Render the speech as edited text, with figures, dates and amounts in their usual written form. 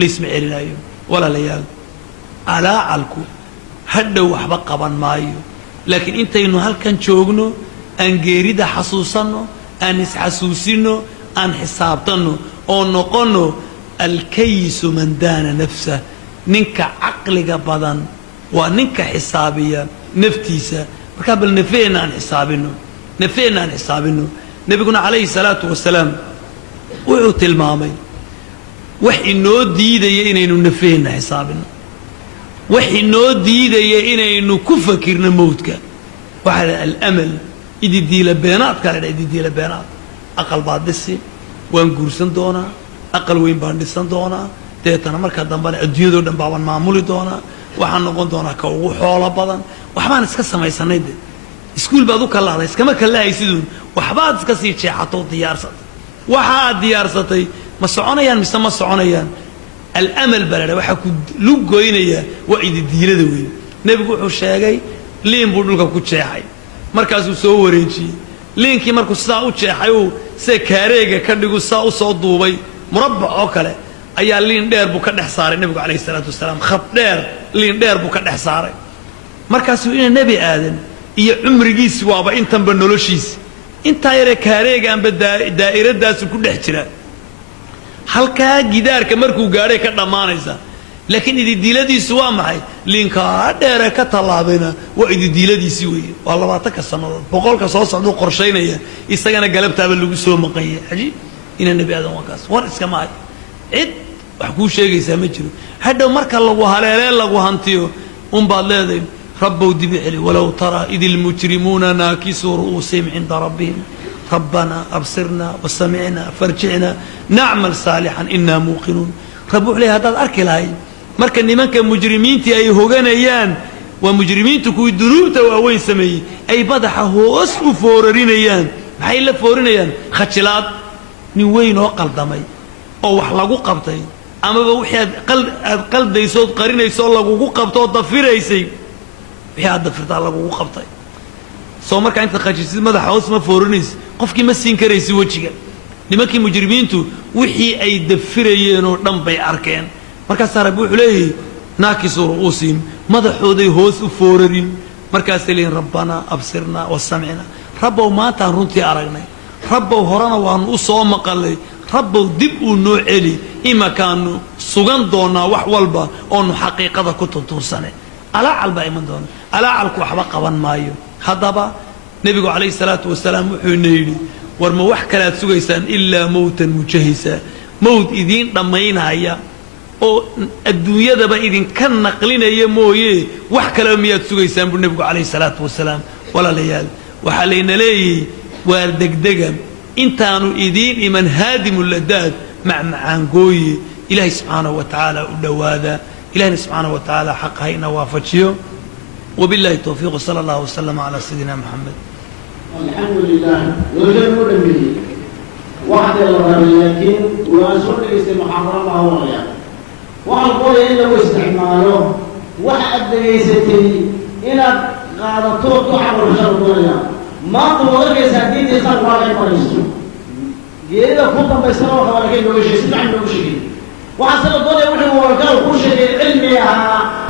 laysma celinaayo walaalayaal alaacalku hadhow waxba qaban maayo laakiin intaynu halkan joogno aan geerida xasuusanno aan isxasuusino aan xisaabtanno oo noqono alkayisu man daana nafsah ninka caqliga badan waa ninka xisaabiya naftiisa markaa bal nafeena aan xisaabino nabiguna calayhi salaatu wasalaam wuxuu tilmaamay wax inoo diidaya inaynu nafeena xisaabino wax inoo diidaya inaynu ku fakirno mowdka waxaa la alamal ididiila beenaadka la ididiila beenaad aqal baad dhisi waan guursan doonaa aqal weyn baan dhisan doonaa deetana markaa dambana adduunyadoo dhan baan maamuli doonaa waxaan noqon doonaa ka ugu xoolo badan waxbaan iska samaysanay de iskuul baad u kalaaday iskama kalahaysiduun waxbaad iska sii jeexato diyaarsatay waxa aad diyaarsatay ma soconayaan mise ma soconayaan alamal baa la waxaa ku lugoynaya waa ididiilada weyn nebigu wuxuu sheegay liin buu dhulka ku jeexay markaasuu soo wareejiyey liinkii markuu sidaa u jeexay uu sida kaareega ka dhigu saa u soo duubay murabbac oo kale ayaa liin dheer buu ka dhex saaray nebigu calayhi salaatu wasalaam khad dheer liin dheer buu ka dhex saaray markaasuu ina nebi aadan iyo cumrigiisi waaba intanba noloshiisi intaa yaree kaareega aanba daa'iradaasi ku dhex jira halkaa gidaarka markuu gaadhay ka dhammaanaysa laakiin ididiiladiisu waa maxay liinkaa dheere ka tallaabayna waa ididiiladiisii weeye waa 20ka sannadood 100ka soo socduu qorshaynaya isagana galabtaaba lagu soo maqanyay cajiib ina nebi aadan waa kaas war iska maahay cid wax kuu sheegaysaa ma jiro hadhow marka lagu haleelee lagu hantiyo unbaad leedahay rabbow dibi celi walow taraa idi lmujrimuuna naakisuu ru'uusihim cinda rabbihim ربنا أبصرنا وسمعنا فارجعنا نعمل صالحا إنا موقنون رب عليه هذا الأركل هاي مركن نمانك مجرمين تي أي هوغانيان ومجرمين تكوي الذنوب تواوين سمي أي بدح هوس وفوررينيان هاي لا فوررينيان خشلات نوين وقل دمي أو وحلقو قبطي أما بوحي قلب دي صوت قرين يسول لقو قبطو ضفير يسي بحي ضفير لقو قبطي soo marka inta qajisid madaxa hoos ma foorinays qofkii ma siin karaysi wajiga nimankii mujrimiintu wixii ay dafirayeen oo dhan bay arkeen markaas rabbi wuxuu leeyahay naakisu ru'uusim madaxooday hoos u foorarin markaas leeyahay rabbana absirna wasam'ina rabbow maanta runtii aragnay rabbow horana waan u soo maqalay rabbow dib u noo celi ima kaanu sugan doonaa wax walba oo xaqiiqada ku tuntuursanay alaa alba iman doona alaa alku waxba qaban maayo هذا نبي عليه الصلاة والسلام وحنيني ورما وحكى لا تسويسان إلا موتا مجهزا موت إذين ضمينا هيا أو الدنيا ده إذين كان نقلنا يمويه وحكى لهم يا تسويسان بالنبي عليه الصلاة والسلام ولا ليال وحلينا ليه والدك دقم إنتانو إذين إمن هادم اللذات مع عنقوي إلهي سبحانه وتعالى ودواذا إلهي سبحانه وتعالى حق هينا وافتشيو وبالله التوفيق وصلى الله وسلم على سيدنا محمد. الحمد لله ورجل مدمر واحد لكن وأسود الاستمحاضرة الله وغيره وأقول إنه استعماله واحد ليستي إلى قادته تعبر شرطنا ما طول يسديد خلق ولا يقرصه إذا كنت بيسروا ولكن لو شيء سمع له شيء وحصل الدنيا وحده وكان كل شيء علمي